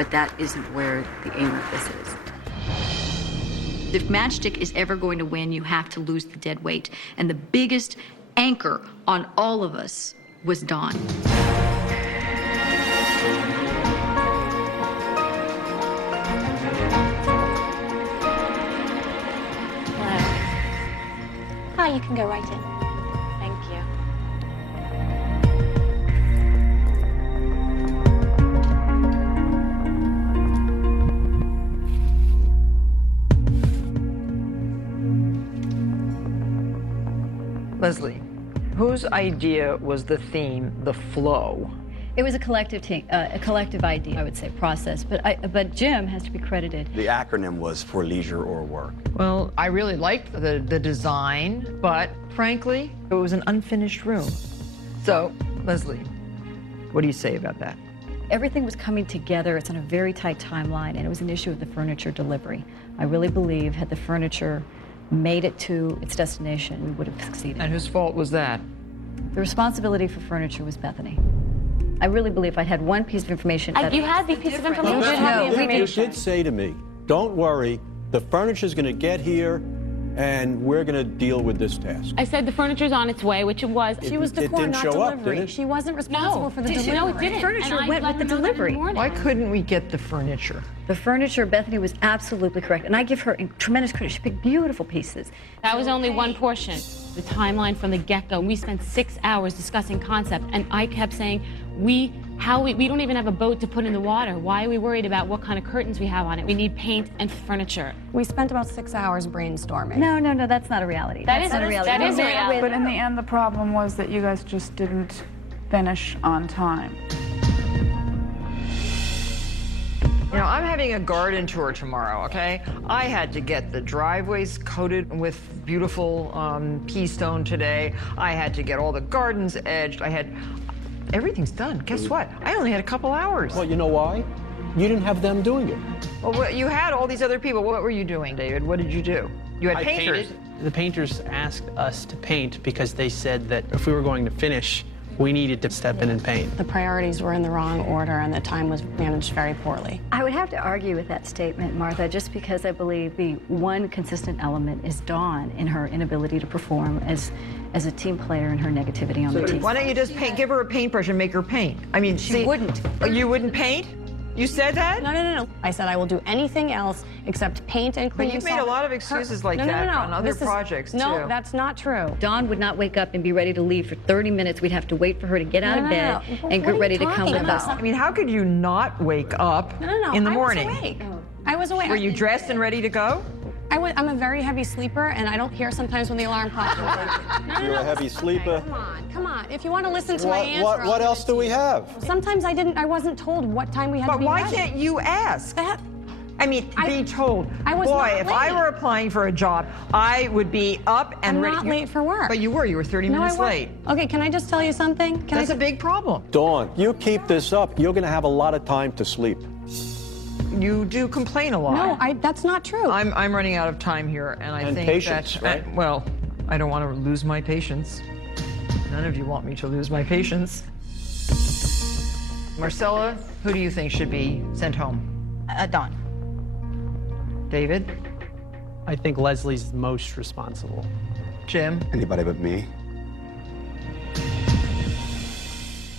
but that isn't where the aim of this is. If Matchstick is ever going to win, you have to lose the dead weight. And the biggest anchor on all of us was Dawn. Hi, you can go right in. Thank you. Leslie, whose idea was the theme, the flow? It was a collective idea, I would say, process. But Jim has to be credited. The acronym was for leisure or work. Well, I really liked the design, but frankly, it was an unfinished room. So, Leslie, what do you say about that? Everything was coming together. It's on a very tight timeline, and it was an issue of the furniture delivery. I really believe had the furniture made it to its destination, we would have succeeded. And whose fault was that? The responsibility for furniture was Bethany. I really believe if I'd had one piece of information. You had the piece of information. You did say to me, don't worry, the furniture's going to get here, and we're going to deal with this task. I said the furniture's on its way, which it was. She was the It core, didn't not show up, delivery. did it? She wasn't responsible for the delivery. No, it didn't. Furniture And I went let with the her know that in delivery. morning. Why couldn't we get the furniture? The furniture, Bethany was absolutely correct, and I give her tremendous credit. She picked beautiful pieces. That was only one portion. The timeline from the get-go. We spent 6 hours discussing concept, and I kept saying, we don't even have a boat to put in the water. Why are we worried about what kind of curtains we have on it? We need paint and furniture. We spent about 6 hours brainstorming. No, that's not a reality. That That's is not a reality. That is a reality. But in the end, the problem was that you guys just didn't finish on time. You know, I'm having a garden tour tomorrow, okay? I had to get the driveways coated with beautiful pea stone today. I had to get all the gardens edged. Everything's done. Guess what? I only had a couple hours. Well, you know why? You didn't have them doing it. Well, you had all these other people. What were you doing, David? What did you do? You had I painters. painted. The painters asked us to paint because they said that if we were going to finish, we needed to step in and paint. The priorities were in the wrong order, and the time was managed very poorly. I would have to argue with that statement, Martha, just because I believe the one consistent element is Dawn in her inability to perform as a team player and her negativity on the team. Why don't you just give her a paintbrush and make her paint? I mean, She wouldn't. You wouldn't paint? You said that? No. I said I will do anything else except paint and clean. But you've made a lot of excuses like that on other projects, No, too. that's not true. Dawn would not wake up and be ready to leave for 30 minutes. We'd have to wait for her to get out of bed and get ready to come with us. I mean, how could you not wake up in the morning? I was awake. I was awake. Were you dressed and ready to go? I'm a very heavy sleeper, and I don't hear sometimes when the alarm clock goes. You're a heavy sleeper. Come on. If you want to listen to my answer, I'll What give else it do to we you. have? Sometimes I wasn't told what time we had to But be why ready. can't you ask? That, I mean, be told. I was Boy, not if I late. were applying for a job, I would be up and I'm ready. not late for work. But you were 30 no, minutes I wasn't. late. Okay, can I just tell you something? That's a big problem. Dawn, you keep this up, you're going to have a lot of time to sleep. You do complain a lot. No, that's not true. I'm running out of time here, and I And think patience, that, right? well, I don't want to lose my patience. None of you want me to lose my patience. Marcella, who do you think should be sent home? Dawn. David? I think Leslie's most responsible. Jim? Anybody but me?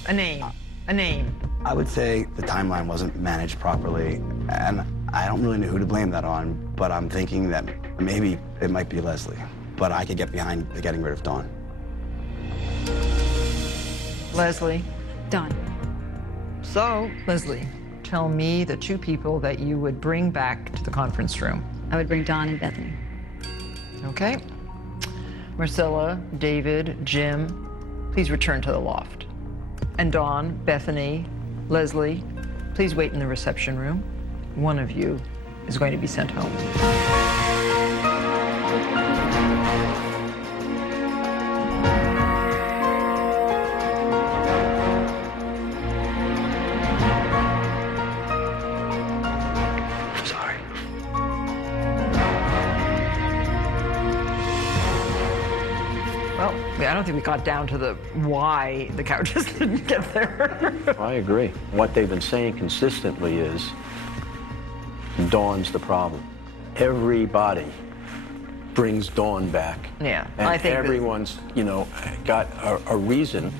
A name. A name. I would say the timeline wasn't managed properly, and I don't really know who to blame that on, but I'm thinking that maybe it might be Leslie, but I could get behind the getting rid of Dawn. Leslie? Dawn. So, Leslie, tell me the two people that you would bring back to the conference room. I would bring Dawn and Bethany. Okay. Marcella, David, Jim, please return to the loft. And Dawn, Bethany, Leslie, please wait in the reception room. One of you is going to be sent home. I'm sorry. Well, I don't think we got down to the why the couches didn't get there. I agree. What they've been saying consistently is Dawn's the problem. Everybody brings Dawn back. Yeah, and I think everyone's, you know, got a reason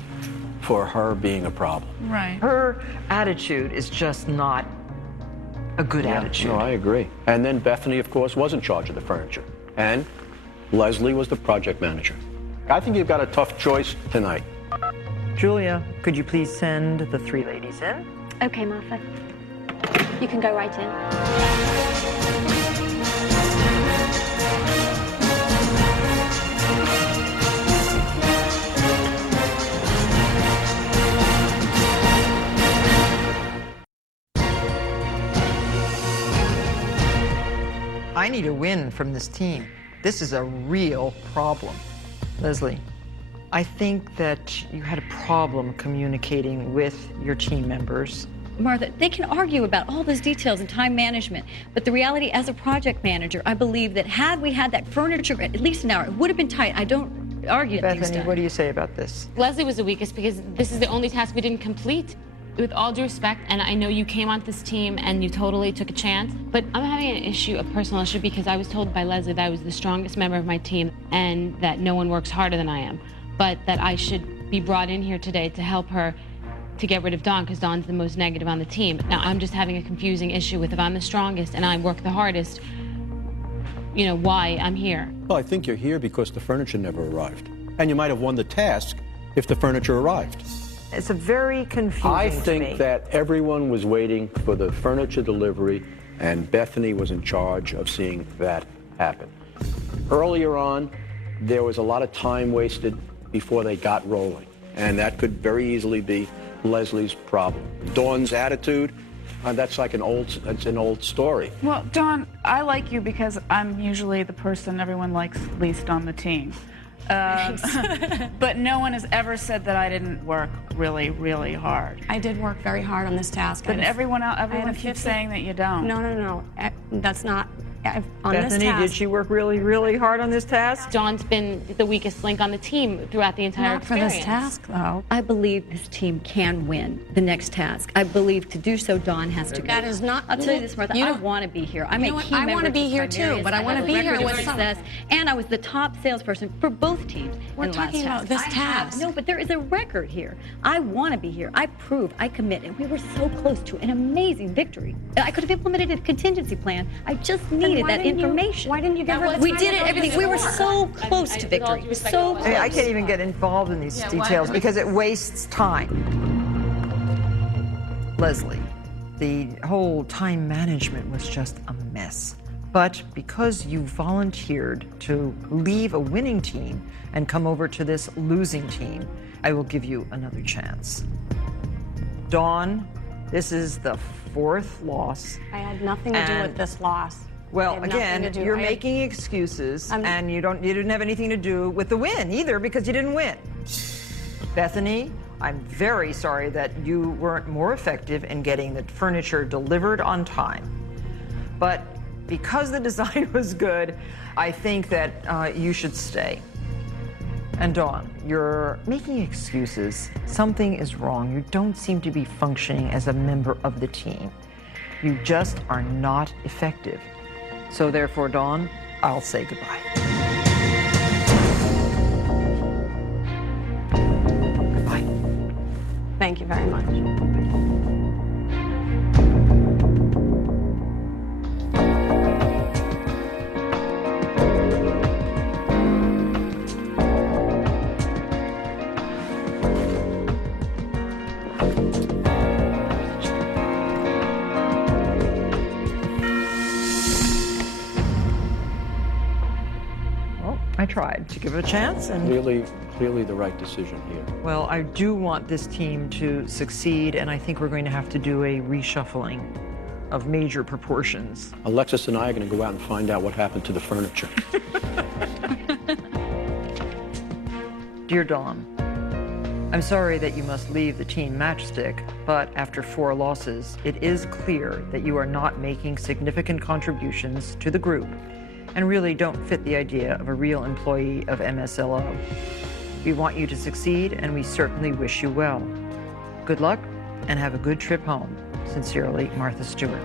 for her being a problem. Right. Her attitude is just not a good attitude. No, I agree. And then Bethany, of course, was in charge of the furniture. And Leslie was the project manager. I think you've got a tough choice tonight. Julia, could you please send the 3 ladies in? Okay, Martha. You can go right in. I need a win from this team. This is a real problem. Leslie, I think that you had a problem communicating with your team members. Martha, they can argue about all those details and time management, but the reality as a project manager, I believe that had we had that furniture at least an hour, it would have been tight. I don't argue things Bethany, done. what do you say about this? Leslie was the weakest because this is the only task we didn't complete. With all due respect, and I know you came on this team and you totally took a chance, but I'm having an issue, a personal issue, because I was told by Leslie that I was the strongest member of my team and that no one works harder than I am, but that I should be brought in here today to help her to get rid of Dawn because Dawn's the most negative on the team. Now, I'm just having a confusing issue with if I'm the strongest and I work the hardest, you know, why I'm here. Well, I think you're here because the furniture never arrived. And you might have won the task if the furniture arrived. It's a very confusing I to me. think that everyone was waiting for the furniture delivery, and Bethany was in charge of seeing that happen. Earlier on, there was a lot of time wasted before they got rolling, and that could very easily be Leslie's problem. Dawn's attitude, that's like an old story. Well, Dawn, I like you because I'm usually the person everyone likes least on the team. But no one has ever said that I didn't work really, really hard. I did work very hard on this task. But everyone keeps 50 saying that you don't. No. That's not on this Bethany, task. did she work really, really hard on this task? Dawn's been the weakest link on the team throughout the entire Not for experience. this task, though. I believe this team can win the next task. I believe to do so, Dawn has to. That is not. I'll tell you this, Martha. You I don't- want to be here. I'm You a know what? key I member wanna to be here too, Primarius. but I wanna have a be here record with of some- success, and I was the top salesperson for both teams. We're in the last talking about task. this I have- task. No, but there is a record here. I want to be here. I prove. I commit, and we were so close to an amazing victory. I could have implemented a contingency plan. I just needed that information. Why didn't you give her the We time did to it. go Everything. do We were this so before? close to with all victory. due respect, So I mean, I close. can't even get involved in these details because it wastes time. Leslie, the whole time management was just a mess. But because you volunteered to leave a winning team and come over to this losing team, I will give you another chance. Dawn, this is the 4th loss. I had nothing to do And- with this loss. I Well, had nothing again, to do- you're I had- making excuses, I'm- and you didn't have anything to do with the win either because you didn't win. Bethany, I'm very sorry that you weren't more effective in getting the furniture delivered on time. But because the design was good, I think that you should stay. And Dawn, you're making excuses. Something is wrong. You don't seem to be functioning as a member of the team. You just are not effective. So therefore, Dawn, I'll say goodbye. Goodbye. Thank you very much. Well, I tried to give it a chance, and Clearly the right decision here. well, I do want this team to succeed, and I think we're going to have to do a reshuffling of major proportions. Alexis and I are going to go out and find out what happened to the furniture. Dear Dawn, I'm sorry that you must leave the team matchstick, but after 4 losses, it is clear that you are not making significant contributions to the group and really don't fit the idea of a real employee of MSLO. We want you to succeed, and we certainly wish you well. Good luck, and have a good trip home. Sincerely, Martha Stewart.